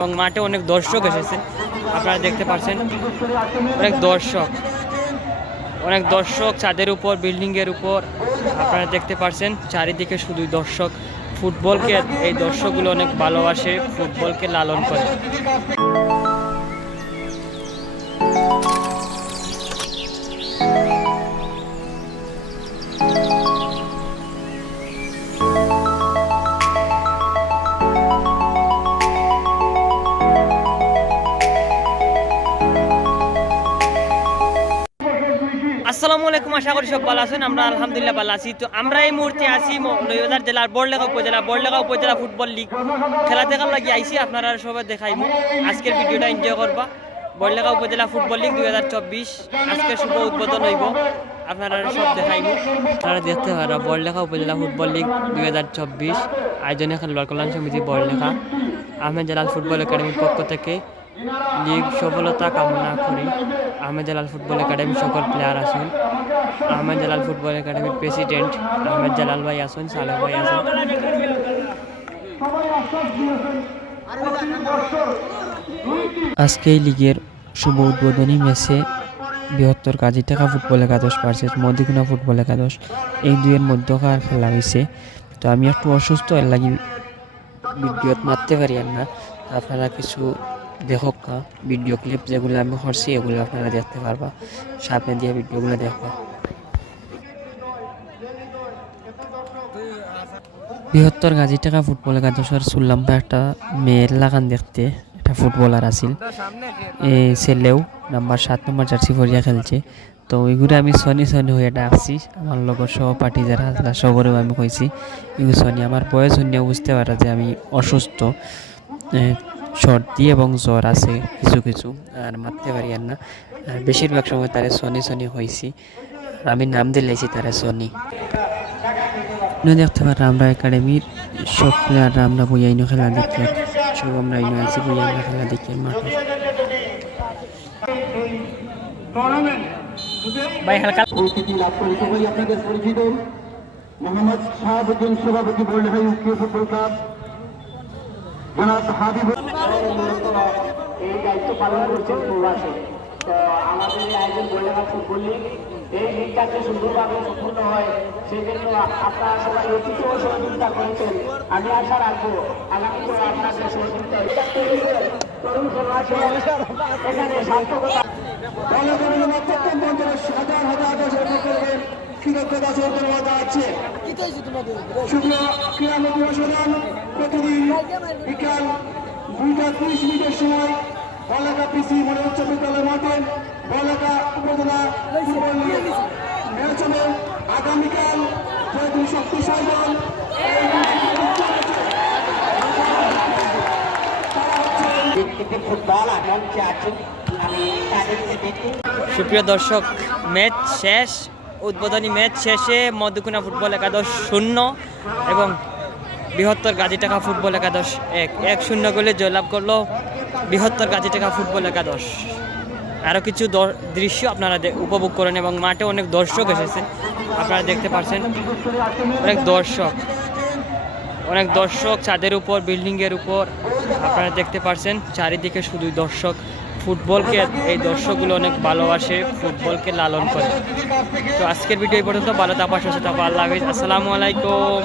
এবং মাঠে অনেক দর্শক এসেছেন, আপনারা দেখতে পাচ্ছেন। অনেক দর্শক ছাদের উপর, বিল্ডিংয়ের উপর আপনারা দেখতে পাচ্ছেন। চারিদিকে শুধু দর্শক। ফুটবলকে এই দর্শকগুলো অনেক ভালোবাসে, ফুটবলকে লালন করে। আসসালামু আলাইকুম, আশা করি সব ভালো আছেন। আমরা আলহামদুলিল্লাহ ভালো আছি। তো আমরা এই মুহূর্তে আছি মৌলভীবাজার জেলার বড়লেখা উপজেলা ফুটবল লিগ খেলা দেখার লাগি আইছি। আপনারা সবাই দেখাইমু, আজকের ভিডিওটা এনজয় করবা। বড়লেখা উপজেলা ফুটবল লিগ 2024 আজকে শুভ উদ্বোধন হইব, আপনারা সব দেখাইমু। আপনারা দেখতে পারা বড়লেখা উপজেলা ফুটবল লিগ 2024 আয়োজনে খেলোয়াড় কল্যাণ সমিতি বড়লেখা আহমেদ জালাল ফুটবল একাডেমির পক্ষ থেকে লিগ সফলতা কামনা করি। আহমেদ জালাল ফুটবল একাডেমির সকল প্লেয়ার আসুন। আহমেদ জালাল ফুটবল একাডেমির প্রেসিডেন্ট আহমেদ জালাল ভাই আসুন, সালেহ ভাই আসুন। আজকে এই লিগের শুভ উদ্বোধনী ম্যাচে বৃহত্তর কাজীটাকা ফুটবল একাদশ ভার্সেস মদিকুনা ফুটবল একাদশ, এই দুইয়ের মধ্যকার খেলা হয়েছে। তো আমি একটু অসুস্থ, এর লাগি ভিডিওত মারতে পারি না। আপনারা কিছু দেখো ভিডিও ক্লিপ যেগুলো আমি করছি এগুলো আপনারা দেখতে পারবা, সামনে দিয়ে ভিডিওগুলো দেখবা। বৃহত্তর গাজীটাকা ফুটবল একাদশের শুনলাম একটা মেয়ের লাগান দেখতে, একটা ফুটবলার আছিল, ছেলেও নাম্বার 7 নম্বর জার্সি পরিয়া খেলছে। তো ওইগুলো আমি সনি হয়ে ডাকছি, আমার লগর সহপাঠী যারা আসলা সবরেও আমি কইছি ইউ সনি। আমার বয়স শুনিয়া বুঝতে পারা যে আমি অসুস্থ, সর্দি এবং জ্বর আছে কিছু আর মারতে পারি আর না। আর বেশিরভাগ সময় তারে সনি হয়েছি, আমি নাম দিলেছি তারা সনি। দেখতে পারা আমরা একাডেমির সব প্লেয়াররা আমরা বইয়াইনো খেলা দেখি, সব আমরা ইনো আছি বইয়াইনো খেলা দেখি মাঠে। ভাই হালকা আপনাদের পরিচিত মোহাম্মদ শাহাবুদ্দিন সভাপতি বড়লেখা ইউকে ফুটবল ক্লাব, জনাব হাবিব এই দায়িত্ব পালন করছেন প্রবাসে। তো আমাদের এই আয়োজন বড়লেখা ফুটবল লিগ, এই লিগটাকে সুন্দরভাবে সম্পূর্ণ হয় সেজন্য আপনারা সবাই অতীত সহযোগিতা করেছেন। আমি আশা রাখবো আগামীতে আপনাদের সহযোগিতা তরুণ সমাজ এখানে সার্থকতা কৃতজ্ঞতা ধন্যবাদ জানাচ্ছে। প্রতিদিন বিকাল 2:30 সময় বড়লেখা পিসি মনে উচ্চ বিদ্যালয় মাঠে বড়লেখা উপজেলা ফুটবল ম্যাচ হবে আগামীকাল। দুই শক্তিশালী দল সুপ্রিয় দর্শক, ম্যাচ শেষ, উদ্বোধনী ম্যাচ শেষে মধুকুনা ফুটবল একাদশ 0 এবং বৃহত্তর গাজীটাকা ফুটবল একাদশ 1-0 গোলে জয়লাভ করলো বৃহত্তর গাজীটাকা ফুটবল একাদশ। আরও কিছু দৃশ্য আপনারা উপভোগ করেন এবং মাঠে অনেক দর্শক এসেছেন, আপনারা দেখতে পাচ্ছেন। অনেক দর্শক ছাদের উপর, বিল্ডিংয়ের উপর আপনারা দেখতে পাচ্ছেন। চারিদিকে শুধু দর্শক। ফুটবলকে এই দর্শকগুলো অনেক ভালোবাসে, ফুটবলকে লালন করে। তো আজকের ভিডিও এই পর্যন্ত। ভালো থাকবা, সুস্থ থাকবা, আল্লাহ হাফেজ, আসসালামু আলাইকুম।